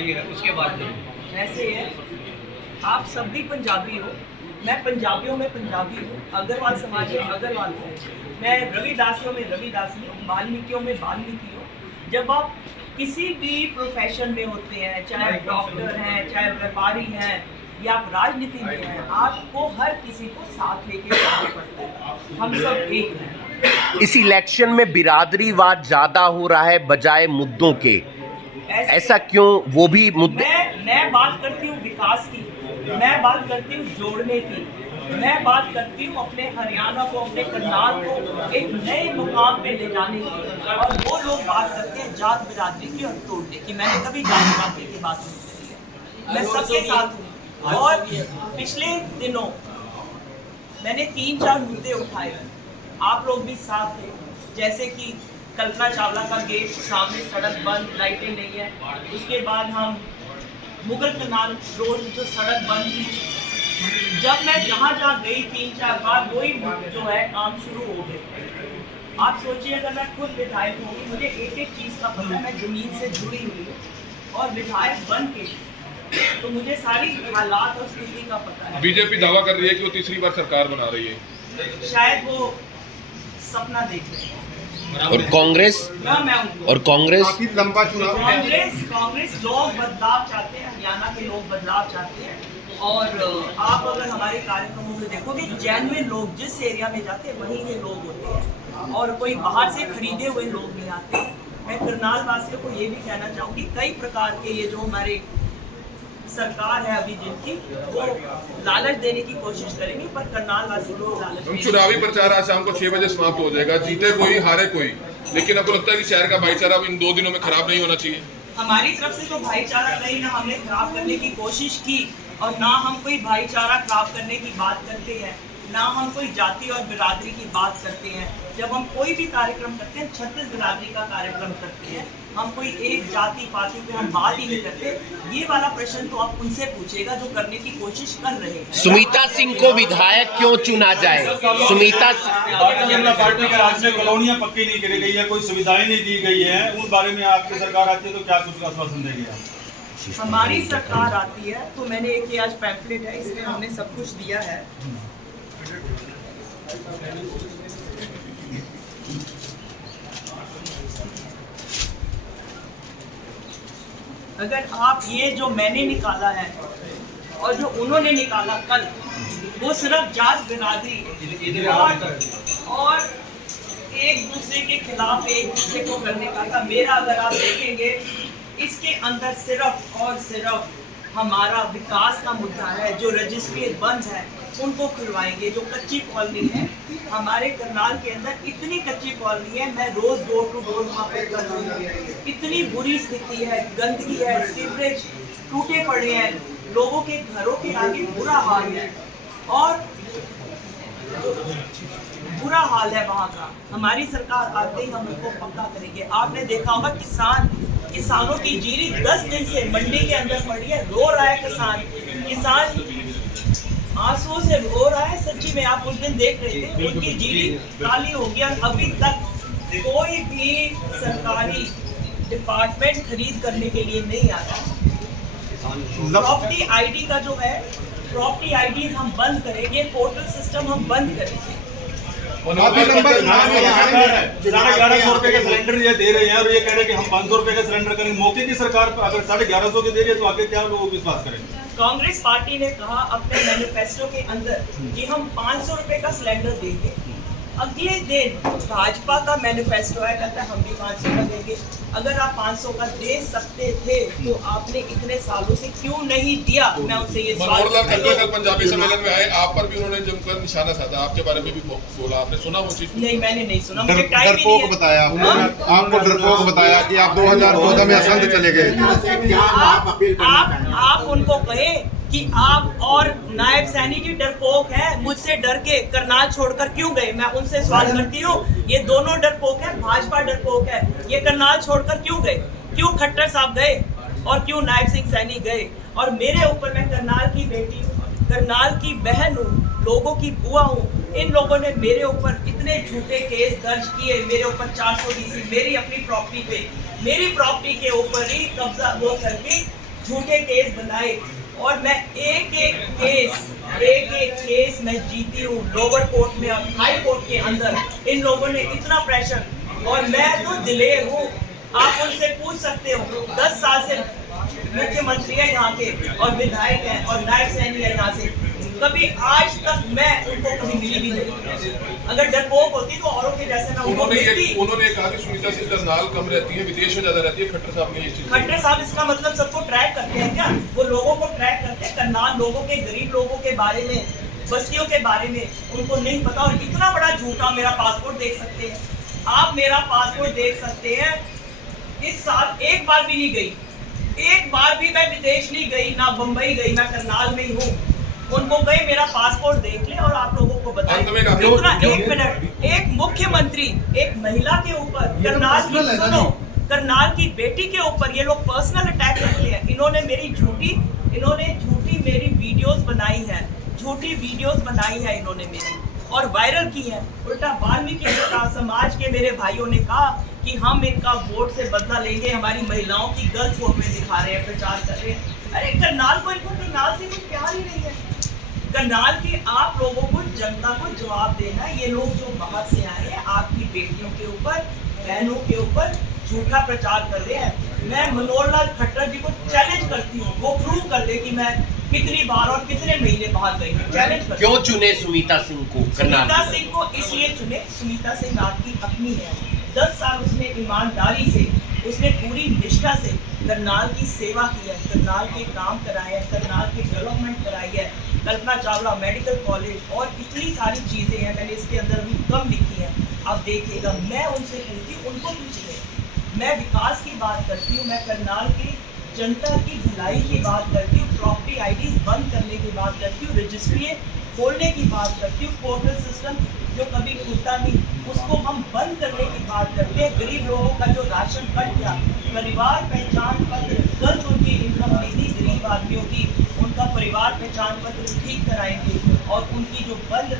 रही है उसके बाद में। ऐसे है, आप सब भी पंजाबी हो, मैं पंजाबियों में पंजाबी हूँ, अग्रवाल समाज में अग्रवाल हूँ, मैं रविदासियों में रविदासी हूँ, वाल्मीकियों में वाल्मीकि हूँ। जब आप किसी भी प्रोफेशन में होते हैं, चाहे डॉक्टर हैं, चाहे व्यापारी हैं या आप राजनीति में हैं, आपको हर किसी को साथ लेके चलना पड़ता है। हम सब एक हैं। इस इलेक्शन में बिरादरीवाद ज्यादा हो रहा है बजाय मुद्दों के, ऐसा क्यों? वो भी मुद्दे, मैं बात करती हूँ विकास की, मैं बात करती हूँ जोड़ने की, मैं बात करती हूँ अपने हरियाणा को, अपने करनाल को एक नए मुकाम पे ले जाने की। और वो लोग बात करते हैं जात बिरादरी की और तोड़ने की। मैंने कभी जात बिरादरी की बात नहीं की है, मैं सबके साथ हूँ। और पिछले दिनों मैंने 3-4 मुद्दे उठाए, आप लोग भी साथ थे, जैसे कि कल्पना चावला का गेट सामने, सड़क बंद, लाइटें नहीं है। उसके बाद हम मुगल कनाल रोड जो सड़क बंद थी, जब मैं जहाँ गई 3-4 बार वही जो है काम शुरू हो गए। आप सोचिए, अगर मैं खुद विधायक होंगी, मुझे एक एक चीज़ का पता है, मैं जमीन से जुड़ी हुई हूँ और विधायक बन के तो मुझे सारी हालात और स्थिति का पता है। बीजेपी दावा कर रही है कि वो तीसरी बार सरकार बना रही है, शायद वो सपना देख रहे हैं। और कांग्रेस और कांग्रेस लंबा चुनाव, कांग्रेस लोग बदलाव चाहते हैं, हरियाणा के लोग बदलाव चाहते हैं। और आप अगर हमारे कार्यक्रमों में देखोगे, जेन्युइन लोग जिस एरिया में जाते हैं वहीं के लोग होते हैं और कोई बाहर से खरीदे हुए लोग नहीं आते। मैं करनाल वासियों को ये भी कहना चाहूँगी, कई प्रकार के ये जो हमारे सरकार है अभी जिनकी, वो लालच देने की कोशिश करेंगे, पर करनाल वासी को लालच नहीं। चुनावी प्रचार आज शाम को 6 बजे समाप्त हो जाएगा, जीते कोई हारे कोई, लेकिन आपको लगता है कि शहर का भाईचारा इन 2 दिनों में खराब नहीं होना चाहिए? हमारी तरफ से तो भाईचारा कहीं ना हमने खराब करने की कोशिश की और ना हम कोई भाईचारा खराब करने की बात करते हैं, ना हम कोई जाति और बिरादरी की बात करते हैं। जब हम कोई भी कार्यक्रम करते हैं, 36 बिरादरी का कार्यक्रम करते हैं, हम कोई एक जाति पाति पे हम बात ही नहीं करते। ये वाला प्रश्न तो आप उनसे पूछेगा जो करने की कोशिश कर रहे हैं। सुमिता सिंह को विधायक क्यों चुना जाए? सुमिता भारतीय जनता पार्टी के राज्य में कॉलोनियां पक्की नहीं करी गई है, कोई सुविधाएं नहीं दी गई है, उन बारे में आपकी सरकार आती है तो क्या कुछ आश्वासन देगी आप? हमारी सरकार आती है तो मैंने एक आज पैम्फलेट है, इसमें हमने सब कुछ दिया है। अगर आप ये जो मैंने निकाला है और जो उन्होंने निकाला कल, वो सिर्फ जात बिरादरी और एक दूसरे के खिलाफ एक दूसरे को करने का था। मेरा अगर आप देखेंगे, इसके अंदर सिर्फ और सिर्फ हमारा विकास का मुद्दा है। जो रजिस्ट्री बंद है उनको खुलवाएंगे। जो कच्ची कॉलोनी है हमारे करनाल के अंदर, इतनी कच्ची कॉलोनी है, मैं रोज डोर टू डोर वहाँ पे कर रही हूँ। इतनी बुरी स्थिति है, गंदगी है, सीवरेज टूटे पड़े हैं, लोगों के घरों के आगे बुरा हाल है और बुरा हाल है वहाँ का। हमारी सरकार आते ही हम उनको पक्का करेंगे। आपने देखा होगा किसानों की जीरी 10 दिन से मंडी के अंदर पड़ी है, रो रहा है किसान आंसुओं से रो रहा है। सच्ची में आप उस दिन देख रहे थे, उनकी जीरी काली हो गई और अभी तक कोई भी सरकारी डिपार्टमेंट खरीद करने के लिए नहीं आता। प्रॉपर्टी आईडी का जो है, प्रॉपर्टी आईडीज हम बंद करेंगे, पोर्टल सिस्टम हम बंद करेंगे। 1150 रुपए का सिलेंडर ये दे रहे हैं और ये कह रहे हैं कि हम 500 रुपए का सिलेंडर करेंगे। मौके की सरकार अगर 1150 के दे रही है तो आगे क्या लोग विश्वास करेंगे? कांग्रेस पार्टी ने कहा अपने मैनिफेस्टो के अंदर कि हम 500 रुपए का सिलेंडर देंगे। अगले दिन भाजपा का मैनिफेस्टो है, कहता है हम भी 500 का देंगे। अगर आप 500 का दे सकते थे तो आपने इतने सालों से क्यों नहीं दिया? मैं उनसे ये सवाल कल पंजाबी सम्मेलन में आए, आप पर भी उन्होंने जमकर निशाना साधा, आपके बारे में भी बोला, आपने सुना वो चीज? नहीं, मैंने नहीं सुना, मुझे टाइम ही नहीं डरपोक बताया उन्होंने, आपको डरपोक बताया कि आप 2014 में असंध चले गए थे। आप उनको कहे कि आप और नायब सैनी जी डरपोक हैं, मुझसे डर के करनाल छोड़कर क्यों गए? मैं उनसे सवाल करती हूँ, ये दोनों डरपोक हैं, भाजपा डरपोक है, ये करनाल छोड़कर क्यों गए? क्यों खट्टर साहब गए और क्यों नायब सिंह सैनी गए? और मेरे ऊपर, मैं करनाल की बेटी हूँ, करनाल की बहन हूँ, लोगों की बुआ हूँ, इन लोगों ने मेरे ऊपर इतने झूठे केस दर्ज किए, मेरे ऊपर 400 डीसी, मेरी अपनी प्रॉपर्टी पे, मेरी प्रॉपर्टी के ऊपर ही कब्जा वो करके झूठे केस बनाए और मैं एक एक केस मैं जीती हूँ लोअर कोर्ट में और हाई कोर्ट के अंदर। इन लोगों ने इतना प्रेशर, और मैं तो दिलेर हूँ। आप उनसे पूछ सकते हो, 10 साल से मुख्यमंत्री है यहाँ के और विधायक है और नायब सैनी है यहाँ से, कभी आज तक मैं उनको कभी मिली भी नहीं। अगर डरपोक होती तो औरों के जैसे ना उनको मिलती। उन्होंने कहा कि सुनीता सिंह करनाल कम रहती है, विदेश में ज्यादा रहती है। खट्टर साहब ने ये चीज, खट्टर साहब इसका मतलब सबको ट्रैक करते हैं क्या? वो लोगों को ट्रैक करते हैं, करनाल लोगों के, गरीब लोगों के बारे में, बस्तियों के बारे में उनको नहीं पता। और इतना बड़ा झूठा, मेरा पासपोर्ट देख सकते हैं आप, मेरा पासपोर्ट देख सकते हैं। इस साल एक बार भी नहीं गई, एक बार भी मैं विदेश नहीं गई, ना बम्बई गई, मैं करनाल में ही हूँ। उनको गए, मेरा पासपोर्ट देख ले और आप लोगों को बताएं। इतना, एक मिनट, एक मुख्यमंत्री एक महिला के ऊपर, करनाल की, सुनो, करनाल की बेटी के ऊपर ये लोग पर्सनल अटैक करते हैं। इन्होंने झूठी मेरी वीडियोस बनाई है, झूठी वीडियोस बनाई है इन्होंने मेरी और वायरल की है। उल्टा वाल्मीकि समाज के मेरे भाइयों ने कहा कि हम इनका वोट से बदला लेंगे, हमारी महिलाओं की गलत फोटो दिखा रहे हैं, प्रचार कर रहे हैं। अरे करनाल को, इनको करनाल से कुछ प्यार ही नहीं है। करनाल के आप लोगों को, जनता को जवाब देना है। ये लोग जो बाहर से आए हैं आपकी बेटियों के ऊपर, बहनों के ऊपर झूठा प्रचार कर रहे हैं। मैं मनोहर लाल खट्टर जी को चैलेंज करती हूँ, वो प्रूव कर दे कि मैं कितनी बार और कितने महीने बाहर गई हूँ। चैलेंज करती हूँ। क्यों चुने सुनीता सिंह को? सुनीता सिंह को इसलिए चुने, सुनीता सिंह आपकी अपनी है। 10 साल उसने ईमानदारी से, उसने पूरी निष्ठा से करनाल की सेवा की है, करनाल के काम कराए हैं, करनाल की डेवलपमेंट कराई है। कल्पना चावला मेडिकल कॉलेज और इतनी सारी चीज़ें हैं, मैंने इसके अंदर भी कम लिखी है, आप देखिएगा। मैं उनसे पूछती हूँ, उनको पूछिए। मैं विकास की बात करती हूँ, मैं करनाल की जनता की भलाई की बात करती हूँ, प्रॉपर्टी आईडीज बंद करने की बात करती हूँ, रजिस्ट्री खोलने की बात करती हूँ, पोर्टल सिस्टम जो कभी खुलता नहीं उसको हम बंद करने की बात करते हैं। गरीब लोगों का जो राशन कट गया, परिवार पहचान पत्र, गलत उनकी इनकम नहीं थी गरीब आदमियों की, उनका परिवार पहचान पत्र ठीक कराएंगे और उनकी जो बंद,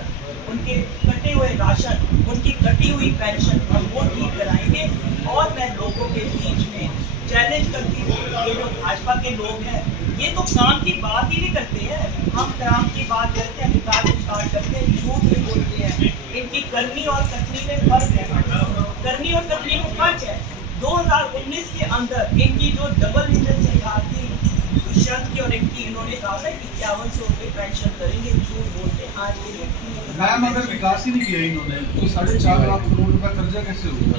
उनके कटे हुए राशन, उनकी कटी हुई पेंशन हम वो ठीक कराएंगे। और मैं लोगों के बीच में चैलेंज करती हूँ, ये जो भाजपा के लोग हैं ये तो काम की बात ही नहीं करते हैं। हम काम की बात करते हैं, विकास स्टार्ट करते हैं, झूठ में बोलते हैं। इनकी करनी और कथनी में फर्क है, करनी और कथनी में फर्क है। 2019 के अंदर इनकी जो डबल इंजन सरकार थी दुष्यंत की और इनकी, इन्होंने कहा था 5100 रुपये पेंशन करेंगे, झूठ बोलते हैं। आज के लोग मैम अगर विकास ही नहीं किया इन्होंने तो 4.5 लाख करोड़ रुपया कर्जा कैसे होगा?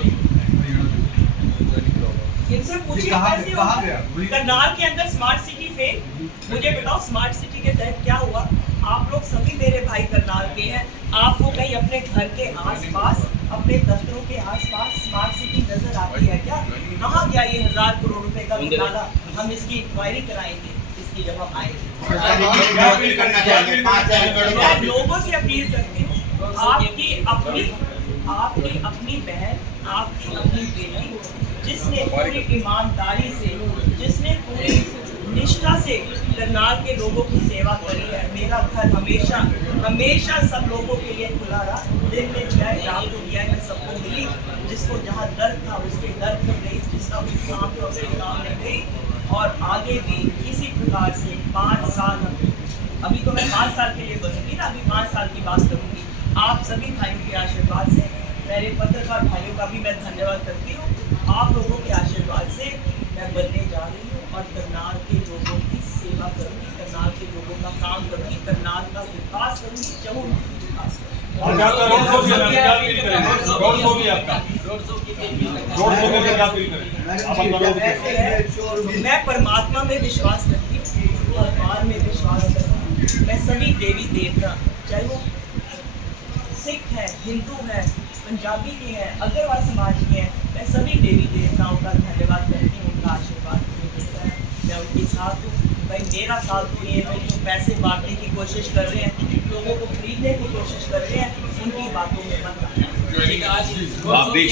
इनसे पूछिए कैसे होगा? करनाल के अंदर स्मार्ट सिटी फेल, मुझे बताओ स्मार्ट सिटी के तहत क्या हुआ? आप लोग सभी मेरे भाई करनाल के हैं, आपको कहीं अपने घर के आसपास, अपने दफ्तरों के आसपास स्मार्ट सिटी नजर आती है क्या? कहाँ गया ये 1000 करोड़ रुपए का घोटाला? हम इसकी इंक्वायरी कराएंगे, इसकी जब हम आएंगे। मैं लोगों से अपील करती हूँ, आपकी अपनी बहन, आपकी अपनी बेटी जिसने पूरी ईमानदारी से, जिसने पूरी निष्ठा से करनाल के लोगों की सेवा करी है। मेरा घर हमेशा सब लोगों के लिए खुला रहा। दिन में दिया है, रात को दिया है, मैं सबको मिली। जिसको जहाँ दर्द था उसके दर्द में गई, जिसका भी काम था उसके काम में गई। और आगे भी इसी प्रकार से 5 साल, अभी तो मैं 5 साल के लिए बनूंगी ना, अभी 5 साल की बात करूंगी। आप सभी भाइयों के आशीर्वाद से, मेरे पत्रकार भाइयों का भी मैं धन्यवाद करती हूँ। आप लोगों के आशीर्वाद से मैं बनने जा रही हूँ और करनाल के लोगों की सेवा करूँगी, करनाल के लोगों का काम करूँगी, करनाल का विकास करूँगी, चहुमुखी विकास करूँगी। मैं परमात्मा में विश्वास करती हूँ, भगवान में विश्वास करती हूँ। मैं सभी देवी देवता, चाहे वो सिख है, हिंदू है, पंजाबी के हैं, अग्रवाल समाज के हैं, मैं सभी देवी देवताओं का धन्यवाद करती हूँ। उनका आशीर्वाद मुझे मिलता है, मैं उनके साथ हूँ। भाई मेरा साथ तो ये है जो पैसे बांटने की कोशिश कर रहे हैं, लोगों को खरीदने की कोशिश कर रहे हैं, उनकी बातों में मत आना। आप देख